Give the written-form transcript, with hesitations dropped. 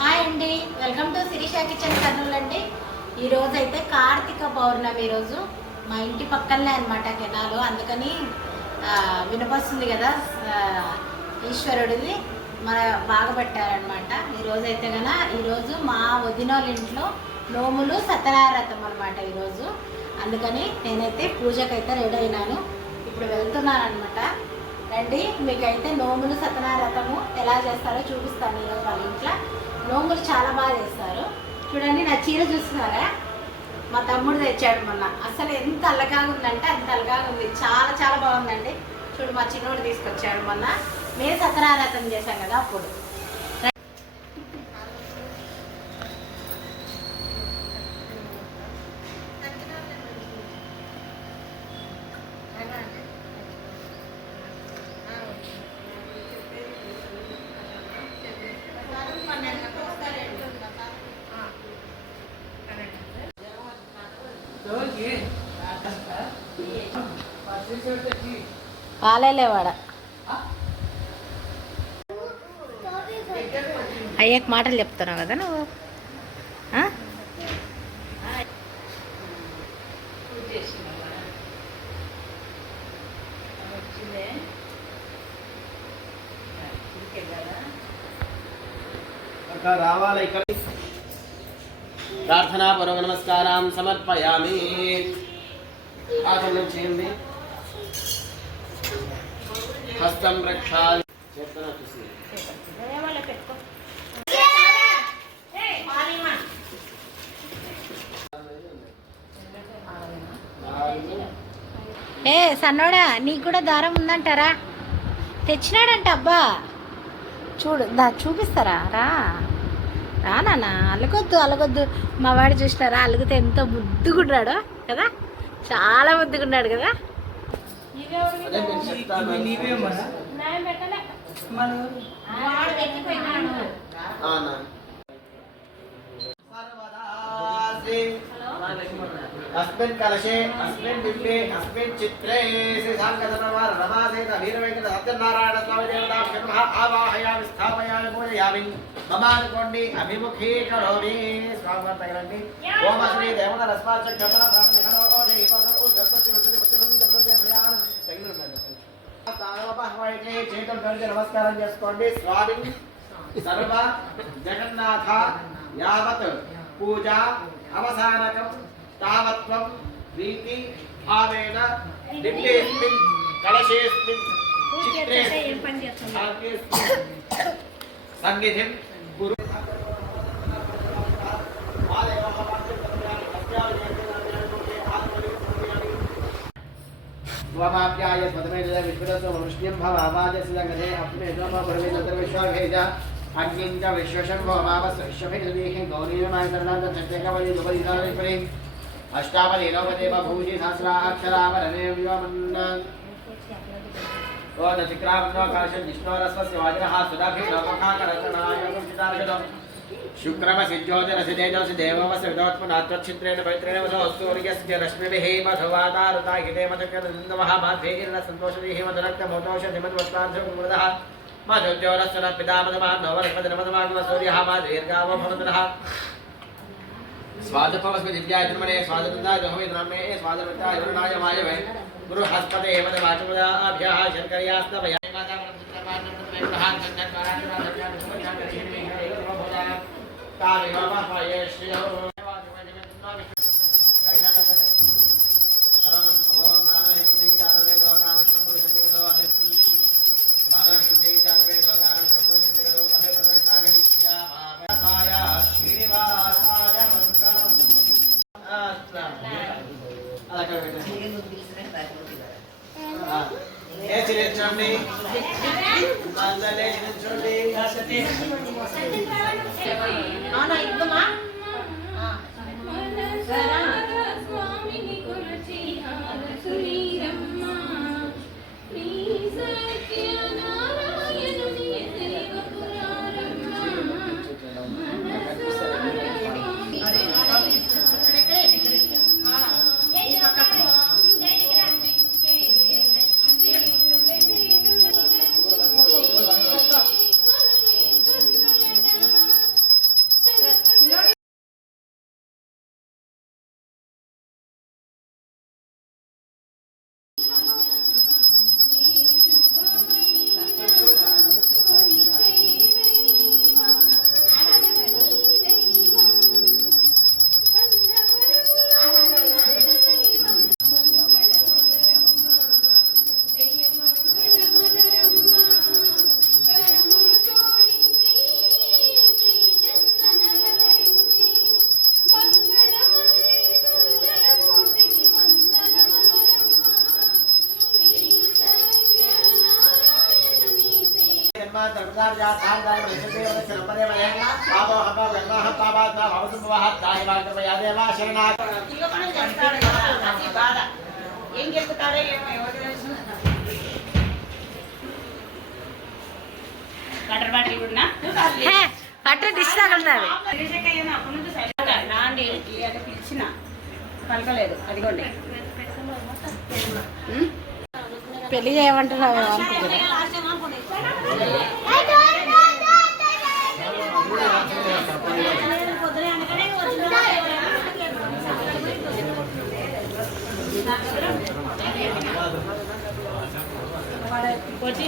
Hi అండి, welcome to Shirisha kitchen Kurnool అండి. ఈరోజు అయితే కార్తీక పౌర్ణమి రోజు మా ఇంటి పక్కనే అనమాట కెనాలు. అందుకని వినపస్తుంది కదా ఈశ్వరుడిది మన బాగా పెట్టారనమాట. ఈరోజు అయితే కనుక ఈరోజు మా వదినోళ్ళ ఇంట్లో నోములు సత్యనారాయణ అనమాట ఈరోజు. అందుకని నేనైతే పూజకైతే రెడీ అయినాను. ఇప్పుడు వెళ్తున్నాను అనమాట. రండి, మీకైతే నోములు సత్యనారాయణము ఎలా చేస్తారో చూపిస్తాను. ఈరోజు వాళ్ళ ఇంట్లో నోములు చాలా బాగా చేస్తారు. చూడండి, నా చీర చూస్తున్నారా, మా తమ్ముడు తెచ్చాడు మొన్న. అసలు ఎంత అల్లగా ఉందంటే అంత అల్లగా ఉంది, చాలా చాలా బాగుందండి. చూడు, మా చిన్నోడు తీసుకొచ్చాడు మొన్న. మేము సత్యనారాయణ చేశాం కదా అప్పుడు. పాలేవాడ అయ్యాక మాటలు చెప్తున్నావు కదా నువ్వు. రావాలి ఇక్కడ. ప్రార్థనా పూర్వక నమస్కారం సమర్పయామి. ఆచరణ చేయండి. హస్తం రక్షాలి. ఏ సన్నోడా, నీకు కూడా దారం ఉందంటారా? తెచ్చినాడంట. అబ్బా చూడు, చూపిస్తారా? రా రా నాన్న. అలగొద్దు. మా వాడు చూసినారా, అలుగుతే ఎంతో ముద్దుగున్నాడు కదా, చాలా ముద్దుగున్నాడు కదా. अस्मिन् कलशे अस्मिन् बिम्बे अस्मिन् चित्रे श्री सांकतनवार रमासेत वीरवेंकट सत्यनारायण स्वामी देवतां शर्मः आवाहयामि स्थापयामि पूजयामि ममानुकोण्डि अभिमुखी करोमि. स्वागतम्. ओम श्री देवता रस्माच क्षपण प्राण निहनो ओजै पदो उज्जपति उज्जति पतिरं दब्रदे भयान तगिलुंड తాళవపహవైతే చేతుల కలిగి నమస్కారం చేసుకోండి. స్వామి సర్వ జగన్నాథ యావత్ పూజ అవసానకం తావత్వం ప్రీతి భావేన దివ్యేస్మిన్ కలశేస్మిన్ చిత్రేస్మిన్ సన్నిధిం గురు स्वामाप्याय स्वतमेजय विश्वदसो वृष्ण्यं भव आवाजस्य गधे अपने नमः परमे सर्वविश्वभेज अग्निं च विश्वशंभो अमावस्य विश्वभेजदेहि गौरीयमायतरणां चन्द्रकवली दुबलिनानि परे अष्टावली नवदेव भूषि सहस्राक्षरावरणे व्योमन् ओ नचिक्रावनो काशं विष्णोरस्वस्य वाजनः सुदाभि नवखाकरतनाय कुंचितार्षदम् शुक्रमसि ज्योतिरसि तेजसि देवमसि विदोत्मनात्वच्छिद्रेण पवित्रेण वसो सूर्यस्य रश्मिभिः मधुवातारुता हिते मधुकरन्दवः माध्वेर्न सन्तोषभिः मधुरक्तमोतौषधिमद्वस्त्रांशुमृदः मधुज्योरस्य न पिता मधुमान् नवरक्तमधुमागम सूर्यः माध्वेर्गावो भवतुनः स्वादुपवस्मि दिव्याय जन्मने स्वादुनन्दाय जहमे ब्रह्मे स्वादुवृत्ताय वरुणाय वायवे गुरुहस्पते मधुवाचुमदाभ्यः शर्कर्यास्तवया माता ब्रह्मपुत्रपादनन्दमे प्रहान् सञ्जन्कारान् कावे बाबा पाये श्रीयो ओम मानव हिंदी जानवे दोगाम शंभु संदिगदो अधि मानव हिंदी जानवे दोगाम शंभु संदिगदो अधि प्रदत्ताग हिज्जा भाया श्रीनिवासाय मंगलम अस्सलाम अलग ఏ చిరండి మందలే చిరండి సతే అవునా ఇద్దమా స్వామిని కొరచి సునీరమ్మ శ్రీ సత్యనారాయణుని ఎరిగపురారమ్మ ఏం చెప్తారో ఏమో ఎవరు తెలుసు. వాటర్ బాటిల్ కూడా కట్ట డిష్ తగులుతుంది. నాండి అంటే పిలిచిన పలకలేదు. అదిగోండి పెళ్లి చేయమంటున్నావు అనుకుంటున్నా. వచ్చి